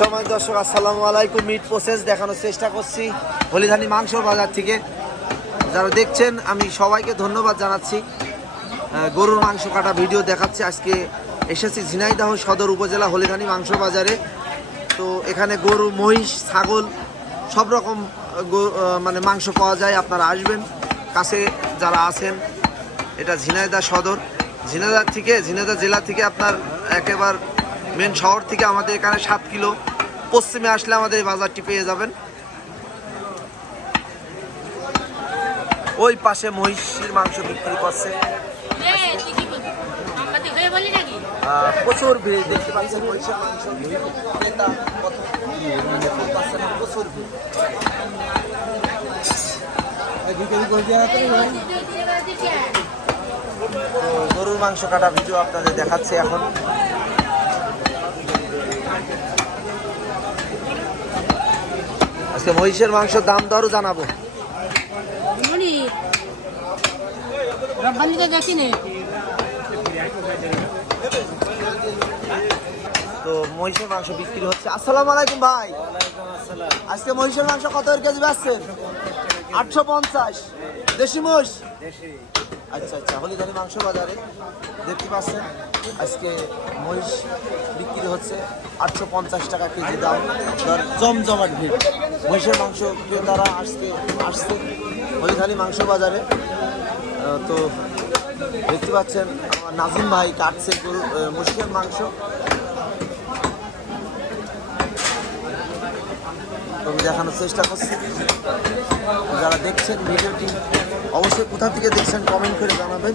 সময় দর্শক আসসালামু আলাইকুম। মিট প্রসেস দেখানোর চেষ্টা করছি হলিধানি মাংসর বাজার থেকে। যারা দেখছেন আমি সবাইকে ধন্যবাদ জানাচ্ছি। গরুর মাংস কাটা ভিডিও দেখাচ্ছি। আজকে এসেছি ঝিনাইদহ সদর উপজেলা হলিধানি মাংস বাজারে। তো এখানে গরু, মহিষ, ছাগল সব রকম মানে মাংস পাওয়া যায়। আপনারা আসবেন, কাছে যারা আছেন। এটা ঝিনাইদহ সদর, ঝিনাইদহ জেলা থেকে আপনার একেবারে মেন শহর থেকে আমাদের এখানে 7 কিলো পশ্চিমে আসলে আমাদের এই বাজারটি পেয়ে যাবেন। ওই পাশে মহিষের মাংস বিক্রি করছে, প্রচুর ভিড় দেখতে পাচ্ছেন। মহিষের মাংস ক্রেতা প্রচুর ভিড়। গরুর মাংস কাটা ভিডিও আপনাদের দেখাচ্ছে এখন। আজকে মহিষের মাংসের দাম দরও জানাবো। তো মহিষের মাংস বিক্রি হচ্ছে। আসসালামু আলাইকুম ভাই। আজকে মহিষের মাংস কত কেজি পাচ্ছেন? 850। দেশি মহিষ? আচ্ছা আচ্ছা, হলিধানি মাংস বাজারে দেখতে পাচ্ছেন আজকে মহিষ বিক্রি হচ্ছে 850 টাকা কেজি দাম। জমজমাট ভিড়। মহিষের মাংস ক্রেতারা আসছে হলিধানি মাংস বাজারে। তো দেখতে পাচ্ছেন আমার নাজিম ভাই কাটছে গরু মহিষের মাংস। আমি দেখানোর চেষ্টা করছি। যারা দেখছেন ভিডিওটি অবশ্যই কোথা থেকে দেখছেন কমেন্ট করে জানাবেন।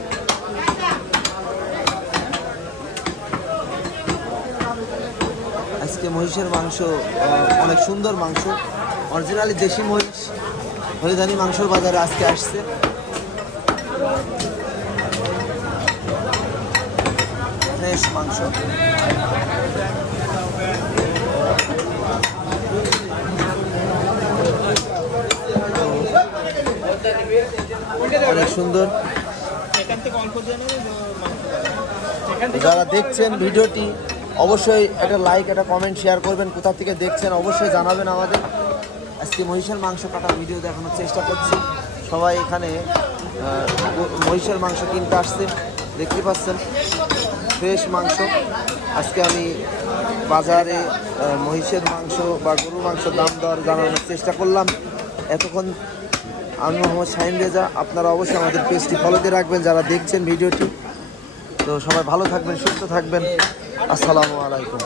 আজকে মহিষের মাংস অনেক সুন্দর মাংস, অরিজিনালি দেশি মহিষ হলিধানি মাংসর বাজারে আজকে আসছে। ফ্রেশ মাংস। অনেক সুন্দর। যারা দেখছেন ভিডিওটি অবশ্যই একটা লাইক, একটা কমেন্ট, শেয়ার করবেন। কোথা থেকে দেখছেন অবশ্যই জানাবেন আমাদের। আজকে মহিষের মাংস কাটা ভিডিও দেখানোর চেষ্টা করছি। সবাই এখানে মহিষের মাংস কিনতে আসছে, দেখতে পাচ্ছেন ফ্রেশ মাংস। আজকে আমি বাজারে মহিষের মাংস বা গরুর মাংসের দাম দর জানানোর চেষ্টা করলাম। এতক্ষণ আমি মোহাম্মদ শাহিন রেজা। আপনারা অবশ্যই আমাদের পেজটি ফলোতে রাখবেন যারা দেখছেন ভিডিওটি। তো সবাই ভালো থাকবেন, সুস্থ থাকবেন। আসসালামু আলাইকুম।